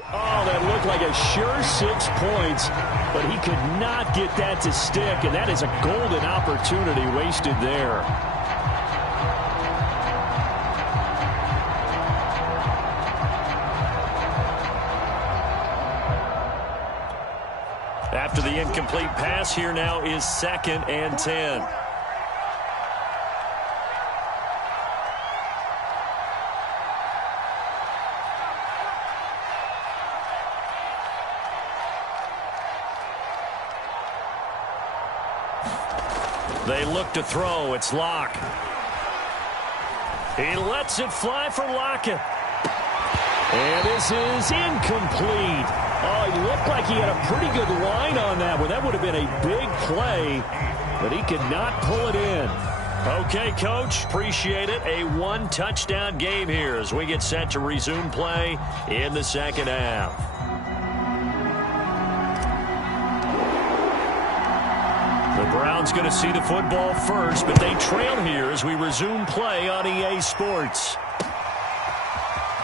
Oh, that looked like a sure 6 points, but he could not get that to stick, and that is a golden opportunity wasted there. After the incomplete pass, here now is 2nd and 10. They look to throw. It's Locke. He lets it fly for Lockett. And this is incomplete. Oh, he looked like he had a pretty good line on that one. That would have been a big play, but he could not pull it in. Okay, Coach, appreciate it. A 1-touchdown game here as we get set to resume play in the second half. The Browns going to see the football first, but they trail here as we resume play on EA Sports.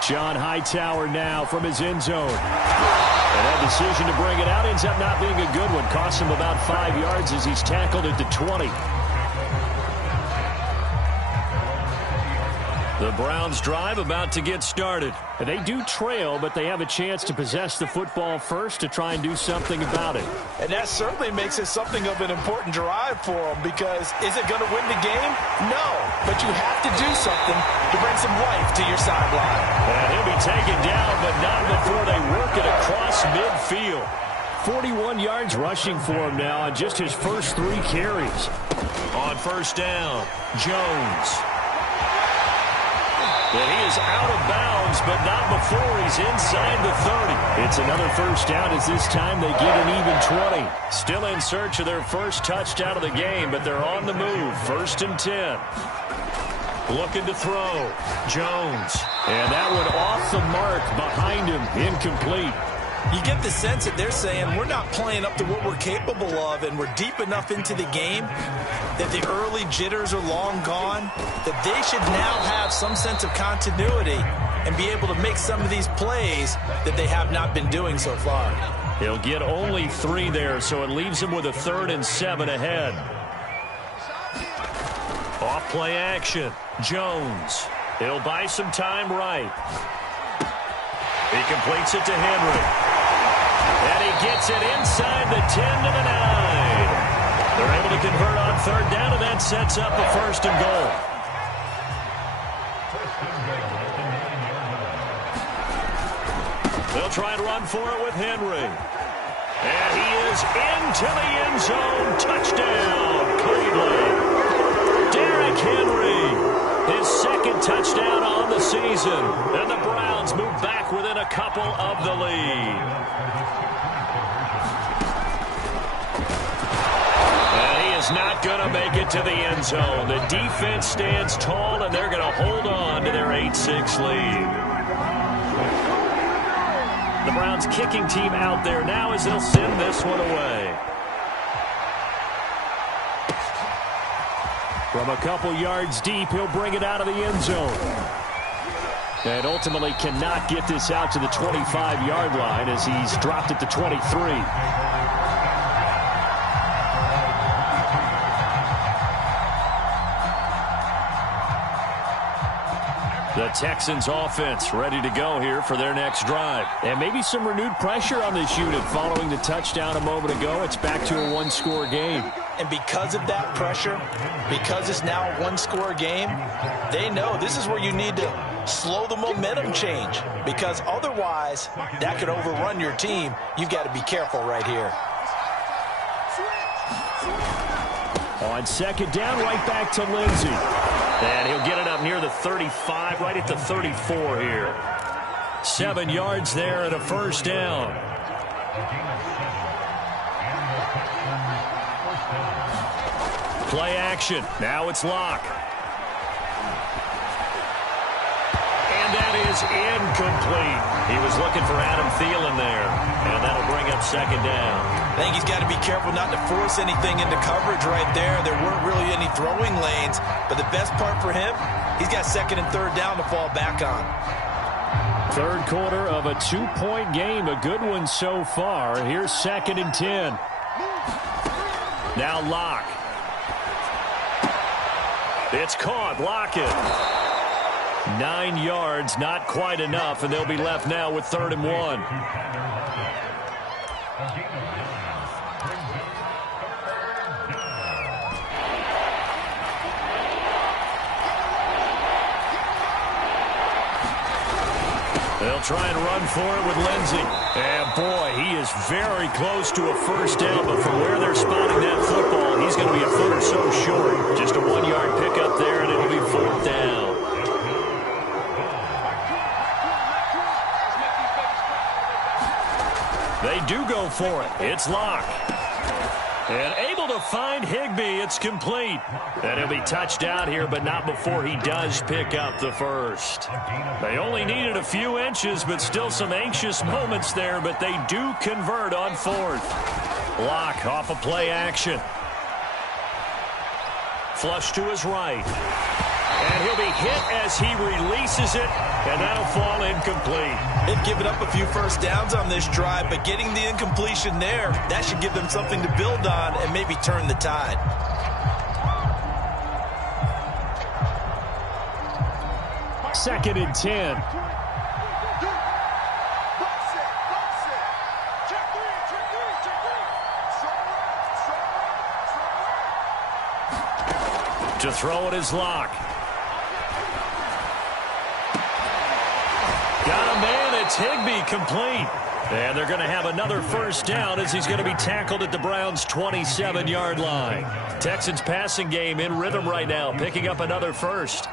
John Hightower now from his end zone. And that decision to bring it out ends up not being a good one. Costs him about 5 yards as he's tackled at the 20. The Browns drive about to get started. They do trail, but they have a chance to possess the football first to try and do something about it. And that certainly makes it something of an important drive for them, because is it going to win the game? No, but you have to do something to bring some life to your sideline. And he'll be taken down, but not before they work it across midfield. 41 yards rushing for him now on just his first 3 carries. On first down, Jones. And he is out of bounds, but not before he's inside the 30. It's another first down as this time they get an even 20. Still in search of their first touchdown of the game, but they're on the move. 1st and 10. Looking to throw. Jones. And that one off the mark behind him. Incomplete. You get the sense that they're saying we're not playing up to what we're capable of, and we're deep enough into the game that the early jitters are long gone, that they should now have some sense of continuity and be able to make some of these plays that they have not been doing so far. He'll get only 3 there, so it leaves him with a 3rd and 7 ahead. Off play action. Jones. He'll buy some time right. He completes it to Henry. And he gets it inside the 10 to the 9. They're able to convert on 3rd down, and that sets up a 1st and goal. They'll try and run for it with Henry. And he is into the end zone. Touchdown, Cleveland. Derrick Henry, his 2nd touchdown on the season. And the Browns move back within a couple of the lead. Not going to make it to the end zone. The defense stands tall, and they're going to hold on to their 8-6 lead. The Browns kicking team out there now as they'll send this one away. From a couple yards deep, he'll bring it out of the end zone. And ultimately cannot get this out to the 25-yard line as he's dropped at the 23. The Texans offense ready to go here for their next drive. And maybe some renewed pressure on this unit following the touchdown a moment ago. It's back to a 1-score game. And because of that pressure, because it's now a 1-score game, they know this is where you need to slow the momentum change, because otherwise that could overrun your team. You've got to be careful right here. On 2nd down, right back to Lindsey. And he'll get it up near the 35, right at the 34 here. 7 yards there and a 1st down. Play action. Now it's Locke. And that is incomplete. He was looking for Adam Thielen there. And that'll bring up 2nd down. I think he's got to be careful not to force anything into coverage right there. There weren't really any throwing lanes, but the best part for him, he's got 2nd and 3rd down to fall back on. Third quarter of a 2-point game. A good one so far. Here's 2nd and 10. Now Locke. It's caught. Lockett. 9 yards, not quite enough, and they'll be left now with 3rd and 1. They'll try and run for it with Lindsey. And, boy, he is very close to a first down, but from where they're spotting that football, he's going to be a foot or so short. Just a 1-yard pickup there, and it'll be 4th down. They do go for it. It's Locke. And able to find Higbee. It's complete. And he'll be touched out here, but not before he does pick up the first. They only needed a few inches, but still some anxious moments there, but they do convert on 4th. Locke off of play action. Flush to his right. And he'll be hit as he releases it, and that'll fall incomplete. They've given up a few first downs on this drive, but getting the incompletion there, that should give them something to build on and maybe turn the tide. Second and 10. To throw it is Locke. Got a man. It's Higbee, complete. And they're going to have another first down as he's going to be tackled at the Browns' 27-yard line. Texans passing game in rhythm right now, picking up another first.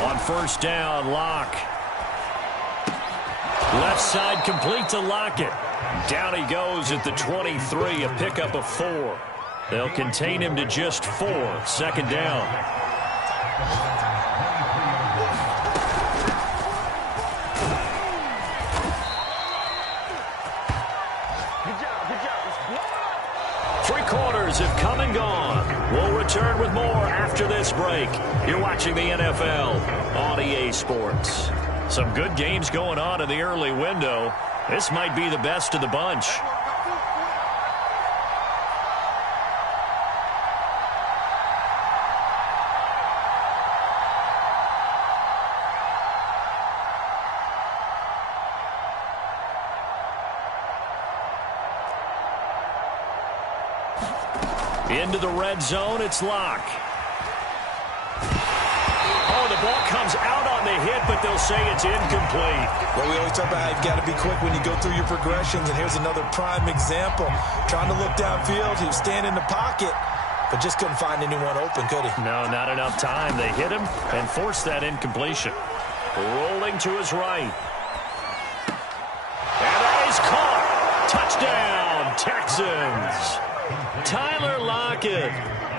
On first down, Locke. Left side complete to Lockett. Down he goes at the 23, a pickup of 4. They'll contain him to just 4. 2nd down. Three quarters have come and gone. We'll return with more after this break. You're watching the NFL on EA Sports. Some good games going on in the early window. This might be the best of the bunch. Into the red zone, it's Locke. Oh, the ball comes out on the hit, but they'll say it's incomplete. Well, we always talk about how you've got to be quick when you go through your progressions, and here's another prime example. Trying to look downfield, he was standing in the pocket, but just couldn't find anyone open, could he? No, not enough time. They hit him and forced that incompletion. Rolling to his right. And that is caught. Touchdown, Texans. Tyler Lockett,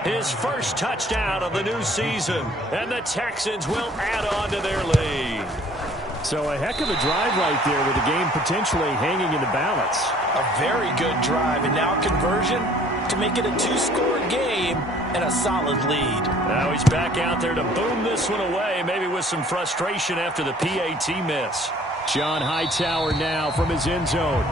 his first touchdown of the new season, and the Texans will add on to their lead. So a heck of a drive right there with the game potentially hanging in the balance. A very good drive, and now conversion to make it a 2-score game and a solid lead. Now he's back out there to boom this one away, maybe with some frustration after the PAT miss. John Hightower now from his end zone.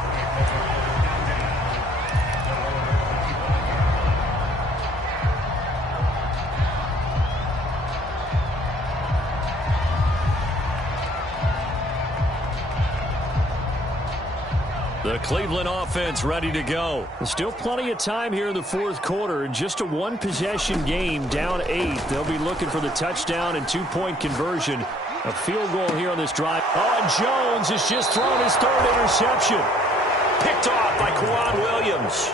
The Cleveland offense ready to go. Still plenty of time here in the fourth quarter. Just a one-possession game, down 8. They'll be looking for the touchdown and 2-point conversion. A field goal here on this drive. Oh, and Jones has just thrown his 3rd interception. Picked off by Quan Williams.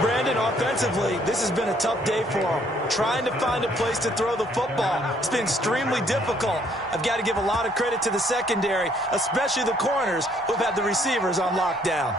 Brandon, offensively, this has been a tough day for him. Trying to find a place to throw the football. It's been extremely difficult. I've got to give a lot of credit to the secondary, especially the corners who've had the receivers on lockdown.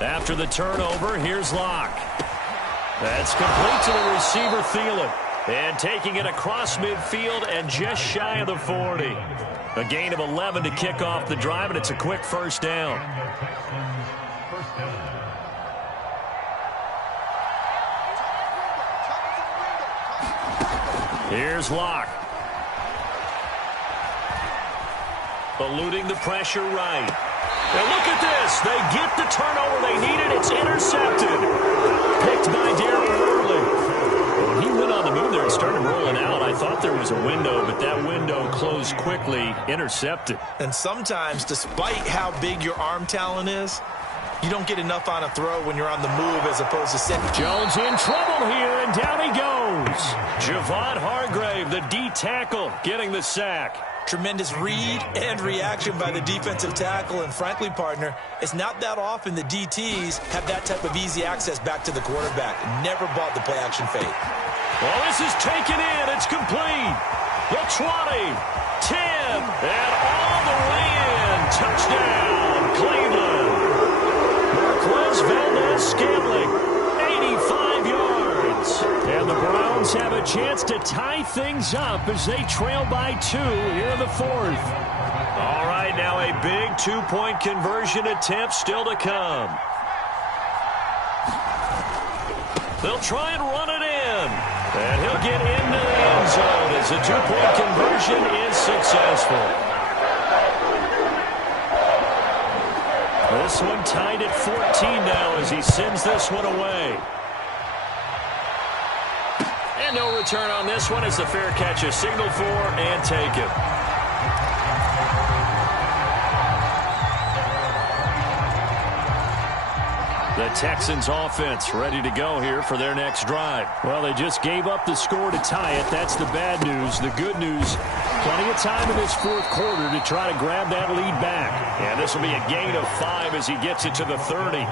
After the turnover, here's Locke. That's complete to the receiver, Thielen. And taking it across midfield and just shy of the 40. A gain of 11 to kick off the drive, and it's a quick first down. Here's Locke. Eluding the pressure right. And look at this. They get the turnover they needed. It's intercepted. Picked by Darren Early. When he went on the move there and started rolling out, I thought there was a window, but that window closed quickly. Intercepted. And sometimes, despite how big your arm talent is, you don't get enough on a throw when you're on the move as opposed to sitting. Jones in trouble here, and down he goes. Javon Hargrave, the D tackle, getting the sack. Tremendous read and reaction by the defensive tackle. And frankly, partner, it's not that often the DTs have that type of easy access back to the quarterback. Never bought the play action fake. Well, this is taken in. It's complete. The 20, 10, and all the way in. Touchdown, Cleveland. Marquez Valdez-Scantling, 85 yards. And the Browns have a chance to tie things up as they trail by 2 here in the 4th. All right, now a big two-point conversion attempt still to come. They'll try and run it in. And he'll get into the end zone as the two-point conversion is successful. This one tied at 14 now as he sends this one away. And no return on this one as the fair catch is signaled for and taken. The Texans offense ready to go here for their next drive. Well, they just gave up the score to tie it. That's the bad news. The good news, plenty of time in this 4th quarter to try to grab that lead back. And this will be a gain of 5 as he gets it to the 30.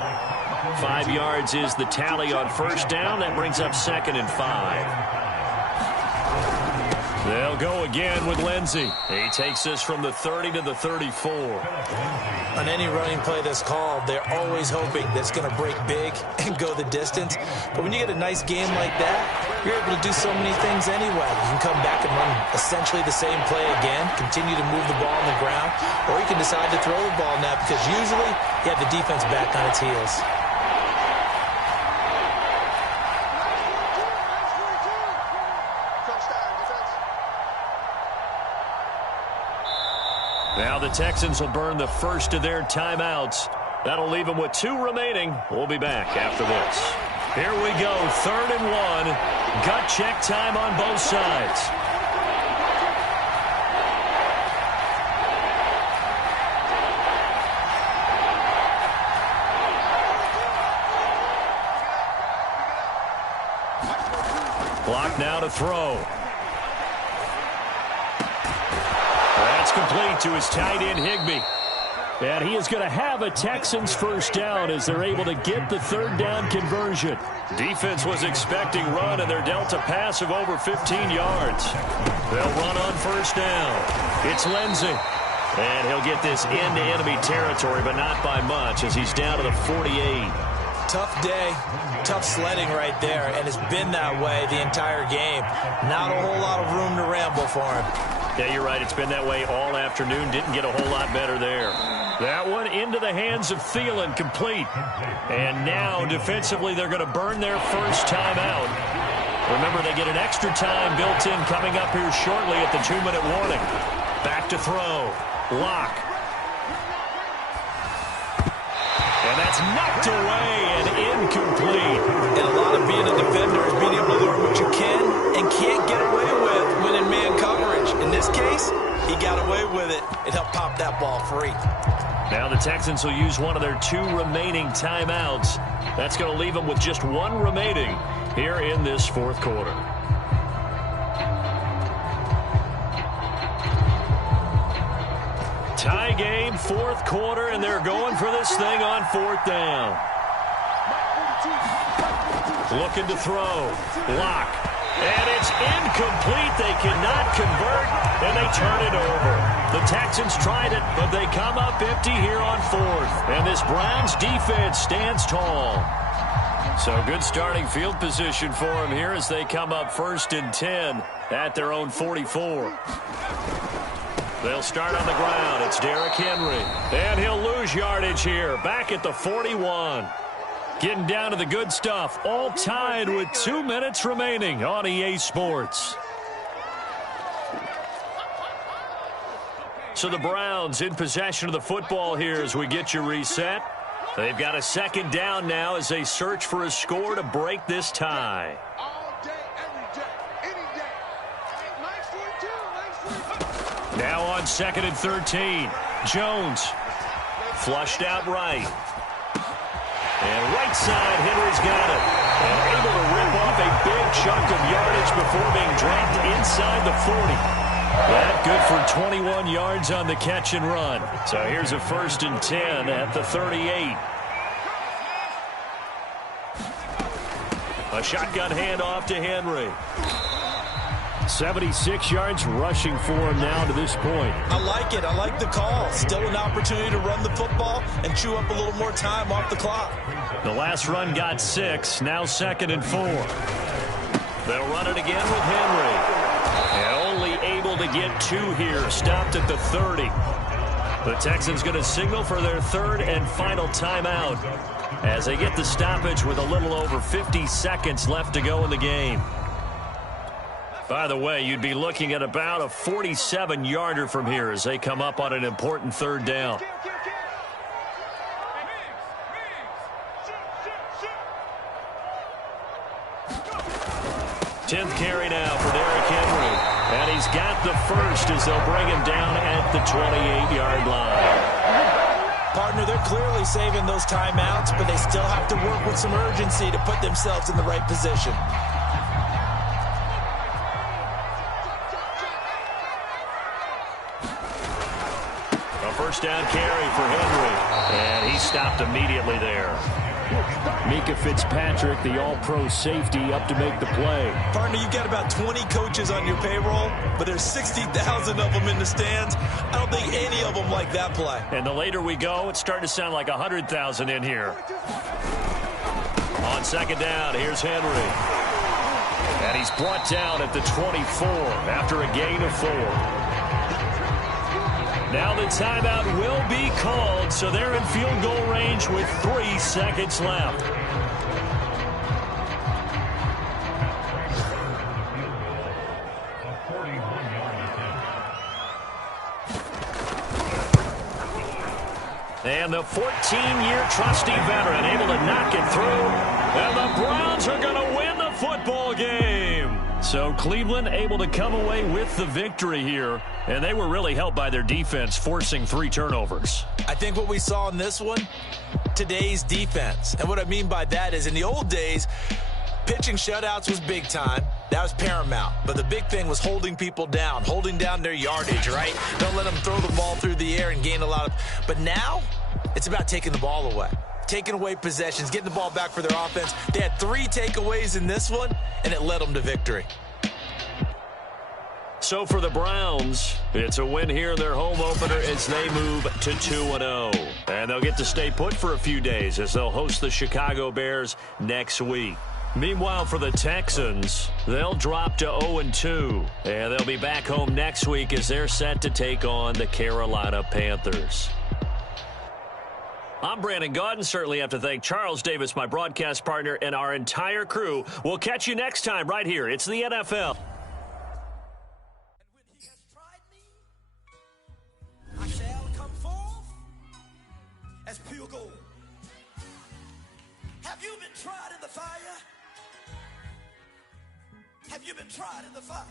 5 yards is the tally on first down. That brings up 2nd and 5. They'll go again with Lindsey. He takes this from the 30 to the 34. On any running play that's called, they're always hoping that it's going to break big and go the distance. But when you get a nice game like that, you're able to do so many things anyway. You can come back and run essentially the same play again, continue to move the ball on the ground, or you can decide to throw the ball now because usually you have the defense back on its heels. Now the Texans will burn the first of their timeouts. That'll leave them with 2 remaining. We'll be back after this. Here we go, 3rd and 1. Gut check time on both sides. Clock now to throw. That's complete to his tight end, Higbee. And he is going to have a Texans first down as they're able to get the 3rd down conversion. Defense was expecting run, and they're dealt a pass of over 15 yards. They'll run on first down. It's Lindsey. And he'll get this into enemy territory, but not by much as he's down to the 48. Tough day, tough sledding right there, and it's been that way the entire game. Not a whole lot of room to ramble for him. Yeah, you're right. It's been that way all afternoon. Didn't get a whole lot better there. That one into the hands of Thielen, complete. And now, defensively, they're going to burn their first timeout. Remember, they get an extra time built in coming up here shortly at the 2-minute warning. Back to throw. Locke. And that's knocked away and incomplete. And a lot of being a defender is being able to learn what you can and can't get away with when in man coverage. In this case, he got away with it. It helped pop that ball free. Now the Texans will use one of their 2 remaining timeouts. That's going to leave them with just 1 remaining here in this 4th quarter. Tie game, 4th quarter, and they're going for this thing on 4th down. Looking to throw. Locke. And it's incomplete. They cannot convert, and they turn it over. The Texans tried it, but they come up empty here on fourth. And this Browns defense stands tall. So good starting field position for them here as they come up 1st and 10 at their own 44. They'll start on the ground. It's Derrick Henry. And he'll lose yardage here. Back at the 41. Getting down to the good stuff. All tied with 2 minutes remaining on EA Sports. So the Browns in possession of the football here as we get you reset. They've got a 2nd down now as they search for a score to break this tie. Now on 2nd and 13. Jones flushed out right. And right side, Henry's got it. And able to rip off a big chunk of yardage before being dropped inside the 40. That good for 21 yards on the catch and run. So here's a 1st and 10 at the 38. A shotgun handoff to Henry. 76 yards rushing for him now to this point. I like it. I like the call. Still an opportunity to run the football and chew up a little more time off the clock. The last run got 6. Now 2nd and 4. They'll run it again with Henry. And only able to get 2 here. Stopped at the 30. The Texans going to signal for their 3rd and final timeout as they get the stoppage with a little over 50 seconds left to go in the game. By the way, you'd be looking at about a 47-yarder from here as they come up on an important 3rd down. Tenth carry now for Derrick Henry. And he's got the first as they'll bring him down at the 28-yard line. Partner, they're clearly saving those timeouts, but they still have to work with some urgency to put themselves in the right position. A 1st down carry for Henry. And he stopped immediately there. Mika Fitzpatrick, the all-pro safety, up to make the play. Partner, you've got about 20 coaches on your payroll, but there's 60,000 of them in the stands. I don't think any of them like that play. And the later we go, it's starting to sound like 100,000 in here. On 2nd down, here's Henry. And he's brought down at the 24 after a gain of 4. Now the timeout will be called, so they're in field goal range with 3 seconds left. And the 14-year trusty veteran able to knock it through. And the Browns are going to win the football game. So Cleveland able to come away with the victory here. And they were really helped by their defense, forcing 3 turnovers. I think what we saw in this one, today's defense. And what I mean by that is in the old days, pitching shutouts was big time. That was paramount. But the big thing was holding people down, holding down their yardage, right? Don't let them throw the ball through the air and gain a lot of... But now, it's about taking the ball away. Taking away possessions, getting the ball back for their offense. They had 3 takeaways in this one, and it led them to victory. So for the Browns, it's a win here in their home opener as they move to 2-0. And they'll get to stay put for a few days as they'll host the Chicago Bears next week. Meanwhile, for the Texans, they'll drop to 0-2. And they'll be back home next week as they're set to take on the Carolina Panthers. I'm Brandon Gaudin. Certainly have to thank Charles Davis, my broadcast partner, and our entire crew. We'll catch you next time right here. It's the NFL. I shall come forth as pure gold. Have you been tried in the fire? Have you been tried in the fire?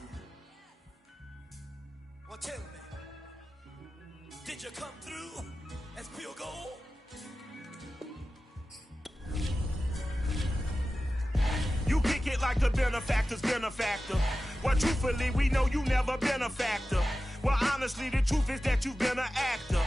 Well, tell me, did you come through as pure gold? You kick it like the benefactor's benefactor. Well, truthfully, we know you never been a factor. Well, honestly, the truth is that you've been an actor.